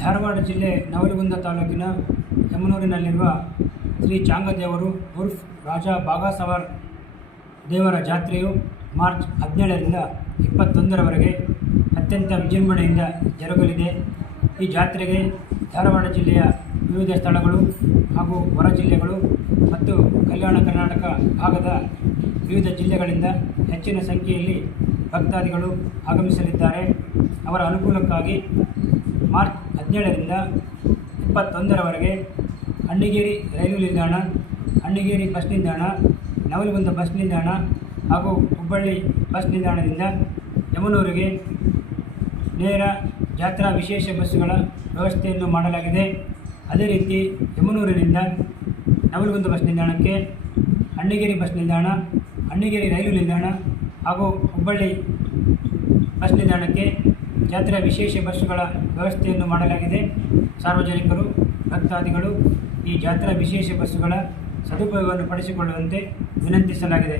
ಧಾರವಾಡ ಜಿಲ್ಲೆ ನವಲಗುಂದ ತಾಲೂಕಿನ ಯಮನೂರಿನಲ್ಲಿರುವ ಶ್ರೀ ಚಾಂಗದೇವರು ಉರ್ಫ್ ರಾಜ ಬಾಗಾಸವರ್ ದೇವರ ಜಾತ್ರೆಯು ಮಾರ್ಚ್ ಹದಿನೇಳರಿಂದ ಇಪ್ಪತ್ತೊಂದರವರೆಗೆ ಅತ್ಯಂತ ವಿಜೃಂಭಣೆಯಿಂದ ಜರುಗಲಿದೆ. ಈ ಜಾತ್ರೆಗೆ ಧಾರವಾಡ ಜಿಲ್ಲೆಯ ವಿವಿಧ ಸ್ಥಳಗಳು ಹಾಗೂ ಹೊರ ಜಿಲ್ಲೆಗಳು ಮತ್ತು ಕಲ್ಯಾಣ ಕರ್ನಾಟಕ ಭಾಗದ ವಿವಿಧ ಜಿಲ್ಲೆಗಳಿಂದ ಹೆಚ್ಚಿನ ಸಂಖ್ಯೆಯಲ್ಲಿ ಭಕ್ತಾದಿಗಳು ಆಗಮಿಸಲಿದ್ದಾರೆ. ಅವರ ಅನುಕೂಲಕ್ಕಾಗಿ ಮಾರ್ಚ್ ಹದಿನೇಳರಿಂದ ಇಪ್ಪತ್ತೊಂದರವರೆಗೆ ಅಣ್ಣಿಗೇರಿ ರೈಲು ನಿಲ್ದಾಣ ಅಣ್ಣಿಗೇರಿ ಬಸ್ ನಿಲ್ದಾಣ, ನವಲಗುಂದ ಬಸ್ ನಿಲ್ದಾಣ ಹಾಗೂ ಹುಬ್ಬಳ್ಳಿ ಬಸ್ ನಿಲ್ದಾಣದಿಂದ ಯಮನೂರಿಗೆ ನೇರ ಜಾತ್ರಾ ವಿಶೇಷ ಬಸ್ಸುಗಳ ವ್ಯವಸ್ಥೆಯನ್ನು ಮಾಡಲಾಗಿದೆ. ಅದೇ ರೀತಿ ಯಮನೂರಿನಿಂದ ನವಲಗುಂದ ಬಸ್ ನಿಲ್ದಾಣಕ್ಕೆ ಅಣ್ಣಿಗೇರಿ ಬಸ್ ನಿಲ್ದಾಣ ಅಣ್ಣಿಗೇರಿ ರೈಲು ನಿಲ್ದಾಣ ಹಾಗೂ ಹುಬ್ಬಳ್ಳಿ ಬಸ್ ನಿಲ್ದಾಣಕ್ಕೆ ಜಾತ್ರಾ ವಿಶೇಷ ಬಸ್ಸುಗಳ ವ್ಯವಸ್ಥೆಯನ್ನು ಮಾಡಲಾಗಿದೆ. ಸಾರ್ವಜನಿಕರು ಭಕ್ತಾದಿಗಳು ಈ ಜಾತ್ರಾ ವಿಶೇಷ ಬಸ್ಸುಗಳ ಸದುಪಯೋಗವನ್ನು ಪಡಿಸಿಕೊಳ್ಳುವಂತೆ ವಿನಂತಿಸಲಾಗಿದೆ.